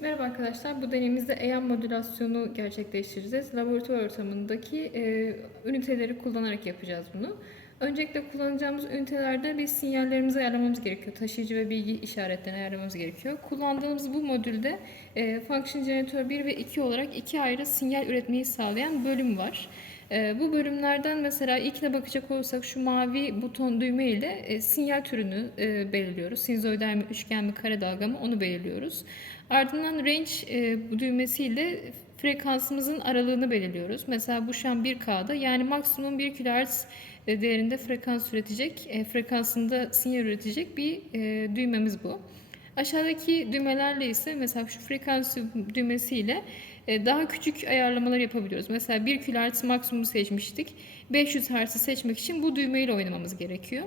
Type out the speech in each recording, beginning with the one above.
Merhaba arkadaşlar. Bu deneyimizde EYAM modülasyonu gerçekleştireceğiz. Laboratuvar ortamındaki e, üniteleri kullanarak yapacağız bunu. Öncelikle kullanacağımız ünitelerde bir sinyallerimizi ayarlamamız gerekiyor. Taşıyıcı ve bilgi işaretlerini ayarlamamız gerekiyor. Kullandığımız bu modülde e, Function Generator 1 ve 2 olarak iki ayrı sinyal üretmeyi sağlayan bölüm var. E, bu bölümlerden mesela ilkine bakacak olursak şu mavi buton düğme ile e, sinyal türünü e, belirliyoruz. Sinüzoidal mi, üçgen mi, kare dalga mı onu belirliyoruz. Ardından range e, bu düğmesiyle frekansımızın aralığını belirliyoruz. Mesela bu şu an 1K'da yani maksimum 1 kHz değerinde frekans üretecek, frekansında sinyal üretecek bir düğmemiz bu. Aşağıdaki düğmelerle ise mesela şu frekans düğmesiyle e, daha küçük ayarlamalar yapabiliyoruz. Mesela 1 kHz maksimum seçmiştik. 500 Hz'i seçmek için bu düğmeyle oynamamız gerekiyor.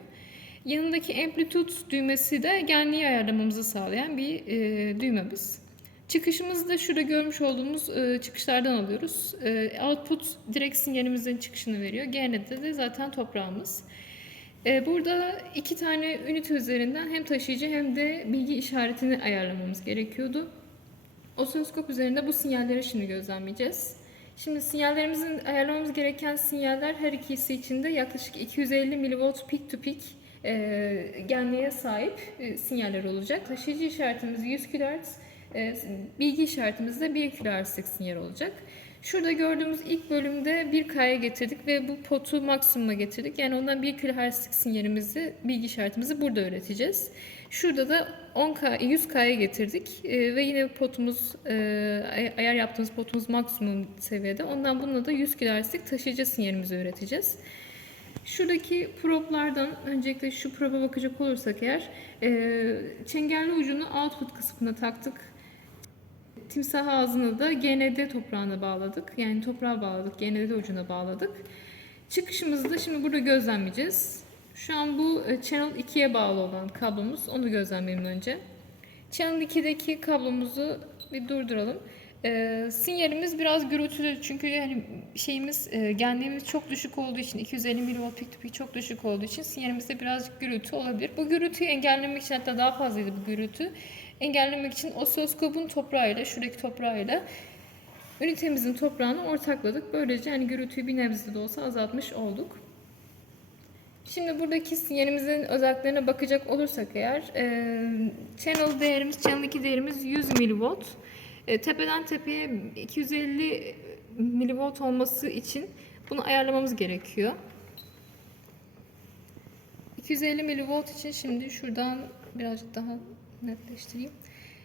Yanındaki amplitude düğmesi de genliği ayarlamamızı sağlayan bir e, düğmemiz. Çıkışımızı da şurada görmüş olduğumuz e, çıkışlardan alıyoruz. E, output direkt sinyalimizin çıkışını veriyor. GN'de de zaten toprağımız. E, burada iki tane ünite üzerinden hem taşıyıcı hem de bilgi işaretini ayarlamamız gerekiyordu. Osiloskop üzerinde bu sinyalleri şimdi gözlemleyeceğiz. Şimdi sinyallerimizin ayarlamamız gereken sinyaller her ikisi için de yaklaşık 250 mV peak to peak e, genliğe sahip e, sinyaller olacak. Taşıyıcı işaretimiz 100 kHz, e, bilgi işaretimiz de 1 kHz'lik sinyal olacak. Şurada gördüğümüz ilk bölümde 1K'ya getirdik ve bu potu maksimuma getirdik. Yani ondan 1 kHz'lik sinyalimizi, bilgi işaretimizi burada üreteceğiz. Şurada da 10K, 100K'ya getirdik e, ve yine potumuz, e, ayar yaptığımız potumuz maksimum seviyede. Ondan bununla da 100 kHz'lik taşıyıcı sinyalimizi üreteceğiz. Şuradaki problardan öncelikle şu proba bakacak olursak eğer e, çengelli ucunu output kısmına taktık. Timsah ağzını da GND toprağına bağladık. Yani toprağa bağladık, GND ucuna bağladık. Çıkışımızı da şimdi burada gözlemleyeceğiz. Şu an bu e, Channel 2'ye bağlı olan kablomuz. Onu gözlemleyelim önce. Channel 2'deki kablomuzu bir durduralım. E, sinyalimiz biraz gürültülü çünkü yani şeyimiz e, genliğimiz çok düşük olduğu için 250 mV peak to peak çok düşük olduğu için sinyalimizde biraz gürültü olabilir. Bu gürültüyü engellemek için hatta daha fazlaydı bu gürültü. Engellemek için osiloskopun toprağıyla, şuradaki toprağıyla ünitemizin toprağını ortakladık. Böylece yani gürültüyü bir nebze de olsa azaltmış olduk. Şimdi buradaki sinyalimizin özelliklerine bakacak olursak eğer e, channel değerimiz, channel 2 değerimiz 100 mV. E, tepeden tepeye 250 mV olması için bunu ayarlamamız gerekiyor. 250 mV için şimdi şuradan birazcık daha netleştireyim.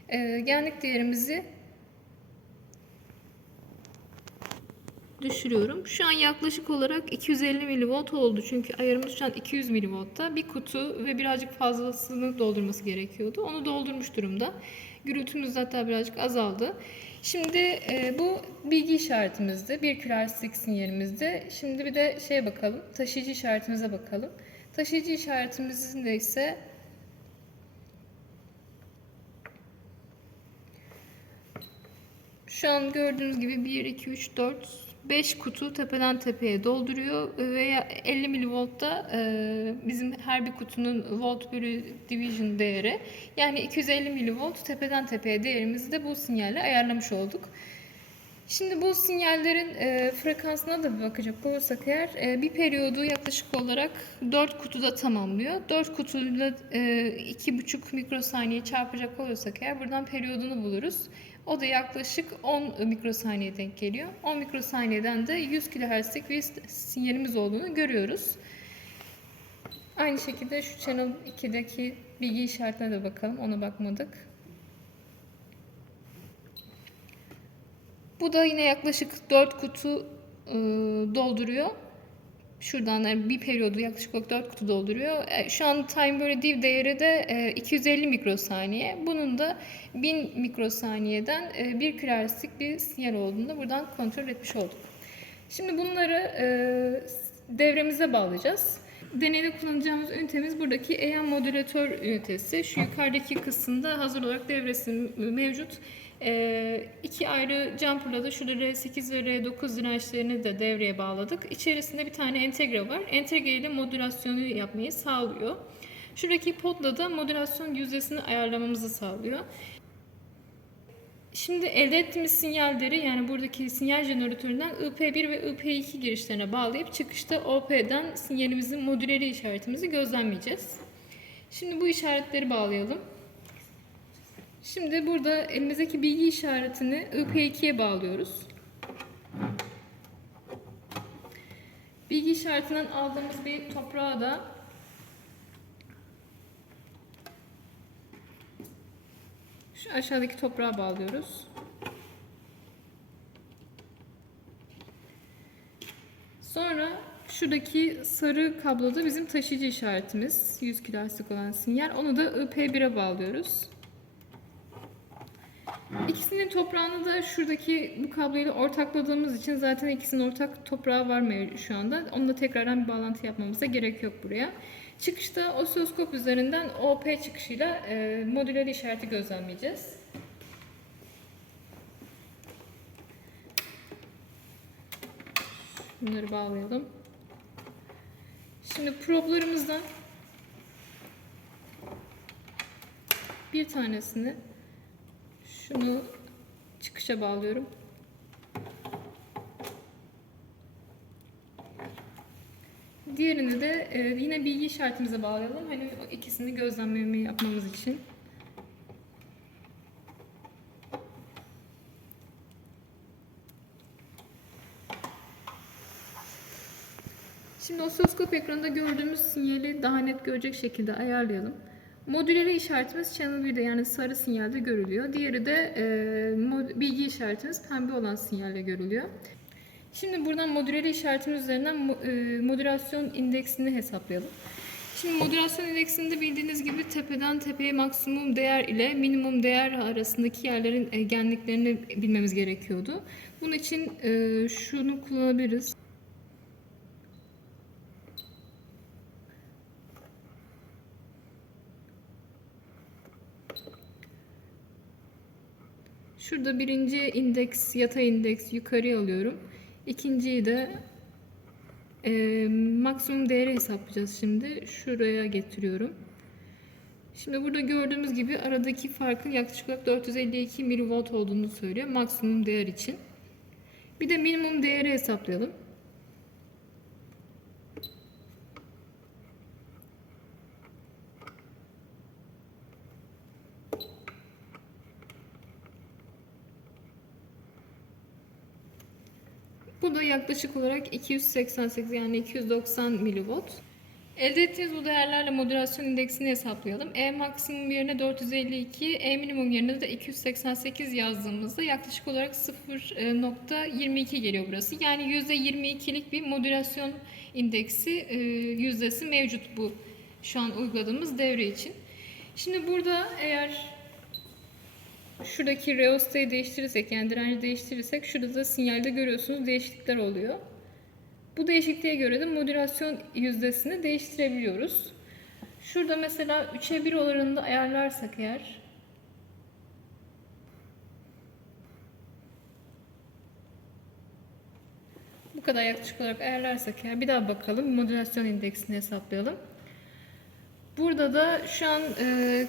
E, genlik değerimizi düşürüyorum. Şu an yaklaşık olarak 250 mV oldu. Çünkü ayarımız şu an 200 mV'da. Bir kutu ve birazcık fazlasını doldurması gerekiyordu. Onu doldurmuş durumda. Gürültümüz hatta birazcık azaldı. Şimdi e, bu bilgi işaretimizdi. Bir kHz'lik sinyalimizdi. Şimdi bir de şeye bakalım. Taşıyıcı işaretimize bakalım. Taşıyıcı işaretimizin de ise Şu an gördüğünüz gibi 1, 2, 3, 4, 5 kutu tepeden tepeye dolduruyor veya 50 milivoltta e, bizim her bir kutunun volt bölü division değeri. Yani 250 milivolt tepeden tepeye değerimizi de bu sinyalle ayarlamış olduk. Şimdi bu sinyallerin e, frekansına da bir bakacak olursak eğer e, bir periyodu yaklaşık olarak 4 kutuda tamamlıyor. 4 kutuyla e, 2,5 mikrosaniye çarpacak olursak eğer buradan periyodunu buluruz. O da yaklaşık 10 mikrosaniye denk geliyor. 10 mikrosaniyeden de 100 kHz'lik bir sinyalimiz olduğunu görüyoruz. Aynı şekilde şu channel 2'deki bilgi işaretine de bakalım. Ona bakmadık. Bu da yine yaklaşık 4 kutu e, dolduruyor. Şuradan yani bir periyodu yaklaşık olarak 4 kutu dolduruyor. E, şu an time böyle div değeri de e, 250 mikrosaniye. Bunun da 1000 mikrosaniyeden e, 1 kHz'lik bir sinyal olduğunu da buradan kontrol etmiş olduk. Şimdi bunları e, devremize bağlayacağız. Deneyde kullanacağımız ünitemiz buradaki EM modülatör ünitesi. Şu yukarıdaki kısımda hazır olarak devresi mevcut. E, iki ayrı jumper'la da şurada R8 ve R9 dirençlerini de devreye bağladık. İçerisinde bir tane entegre var. Entegre ile modülasyonu yapmayı sağlıyor. Şuradaki podla da modülasyon yüzdesini ayarlamamızı sağlıyor. Şimdi elde ettiğimiz sinyalleri yani buradaki sinyal jeneratöründen IP1 ve IP2 girişlerine bağlayıp çıkışta OP'den sinyalimizin modüleri işaretimizi gözlemleyeceğiz. Şimdi bu işaretleri bağlayalım. Şimdi burada elimizdeki bilgi işaretini IP2'ye bağlıyoruz. Bilgi işaretinden aldığımız bir toprağa da şu aşağıdaki toprağa bağlıyoruz. Sonra şuradaki sarı kabloda bizim taşıyıcı işaretimiz 100 kilohertzlik olan sinyal. Onu da IP1'e bağlıyoruz. İkisinin toprağını da şuradaki bu kabloyla ortakladığımız için zaten ikisinin ortak toprağı var şu anda. Onunla tekrardan bir bağlantı yapmamıza gerek yok buraya. Çıkışta osiloskop üzerinden OP çıkışıyla e, modüler işareti gözlemleyeceğiz. Bunları bağlayalım. Şimdi problarımızdan bir tanesini şunu çıkışa bağlıyorum. Diğerini de e, yine bilgi işaretimize bağlayalım. Hani ikisini gözlemleme yapmamız için. Şimdi osiloskop ekranında gördüğümüz sinyali daha net görecek şekilde ayarlayalım. Modüleri işaretimiz channel 1'de yani sarı sinyalde görülüyor. Diğeri de e, bilgi işaretimiz pembe olan sinyalle görülüyor. Şimdi buradan modüleri işaretimiz üzerinden e, modülasyon indeksini hesaplayalım. Şimdi modülasyon indeksinde bildiğiniz gibi tepeden tepeye maksimum değer ile minimum değer arasındaki yerlerin genliklerini bilmemiz gerekiyordu. Bunun için e, şunu kullanabiliriz. Şurada birinci indeks, yatay indeks yukarıya alıyorum. İkinciyi de e, maksimum değeri hesaplayacağız şimdi. Şuraya getiriyorum. Şimdi burada gördüğümüz gibi aradaki farkın yaklaşık olarak 452 mV olduğunu söylüyor maksimum değer için. Bir de minimum değeri hesaplayalım. Bu da yaklaşık olarak 288 yani 290 milivolt. Elde ettiğimiz bu değerlerle modülasyon indeksini hesaplayalım. E maksimum yerine 452, E minimum yerine de 288 yazdığımızda yaklaşık olarak 0.22 geliyor burası. Yani %22'lik bir modülasyon indeksi e, yüzdesi mevcut bu şu an uyguladığımız devre için. Şimdi burada eğer şuradaki reostayı değiştirirsek yani direnci değiştirirsek şurada da sinyalde görüyorsunuz değişiklikler oluyor. Bu değişikliğe göre de modülasyon yüzdesini değiştirebiliyoruz. Şurada mesela 3'e 1 oranında ayarlarsak eğer bu kadar yaklaşık olarak ayarlarsak eğer bir daha bakalım modülasyon indeksini hesaplayalım. Burada da şu an e,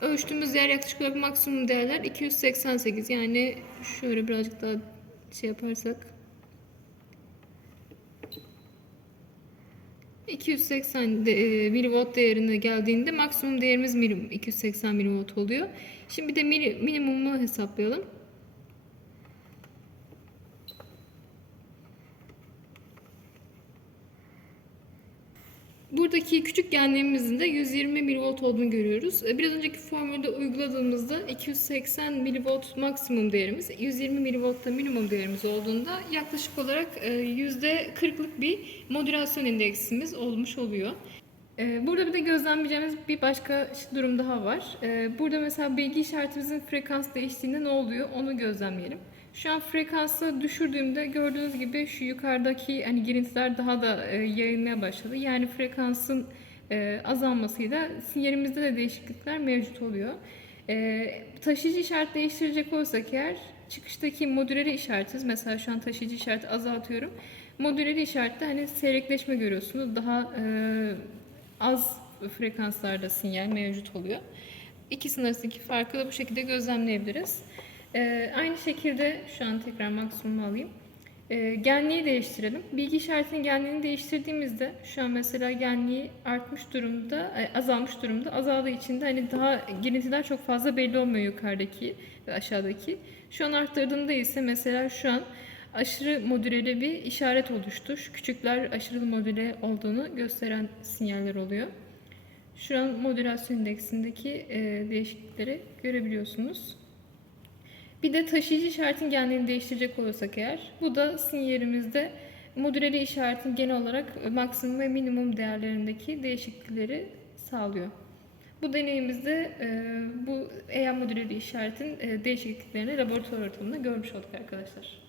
ölçtüğümüz yer yaklaşık olarak maksimum değerler 288 yani şöyle birazcık daha şey yaparsak 280 de, e, milivolt değerine geldiğinde maksimum değerimiz milim 280 milivolt oluyor. Şimdi bir de mini, minimumu hesaplayalım. Buradaki küçük genliğimizin de 120 milivolt olduğunu görüyoruz. E, Biraz önceki formülde uyguladığımızda 280 milivolt maksimum değerimiz, 120 milivolt da minimum değerimiz olduğunda yaklaşık olarak e, %40'lık bir modülasyon indeksimiz olmuş oluyor. E, Burada bir de gözlemleyeceğimiz bir başka durum daha var. E, Burada mesela bilgi işaretimizin frekans değiştiğinde ne oluyor onu gözlemleyelim. Şu an frekansı düşürdüğümde gördüğünüz gibi şu yukarıdaki hani girintiler daha da e, yayılmaya başladı. Yani frekansın e, azalmasıyla sinyalimizde de değişiklikler mevcut oluyor. E, taşıyıcı işaret değiştirecek olsak eğer çıkıştaki modüleri işaretiniz mesela şu an taşıyıcı işareti azaltıyorum. Modüleri işarette hani seyrekleşme görüyorsunuz. Daha e, az frekanslarda sinyal mevcut oluyor. İkisinin arasındaki farkı da bu şekilde gözlemleyebiliriz. Ee, aynı şekilde şu an tekrar maksimumu alayım. Ee, genliği değiştirelim. Bilgi işaretinin genliğini değiştirdiğimizde şu an mesela genliği artmış durumda, e, azalmış durumda. Azaldığı için de hani daha girintiler çok fazla belli olmuyor yukarıdaki ve aşağıdaki. Şu an arttırdığımda ise mesela şu an aşırı modüleli bir işaret oluştu. Küçükler aşırı modüle olduğunu gösteren sinyaller oluyor. Şu an modülasyon indeksindeki e, değişiklikleri görebiliyorsunuz. Bir de taşıyıcı işaretin genlerini değiştirecek olursak eğer, bu da sinyalimizde modüleli işaretin genel olarak maksimum ve minimum değerlerindeki değişiklikleri sağlıyor. Bu deneyimizde e, bu EM modüleli işaretin e, değişikliklerini laboratuvar ortamında görmüş olduk arkadaşlar.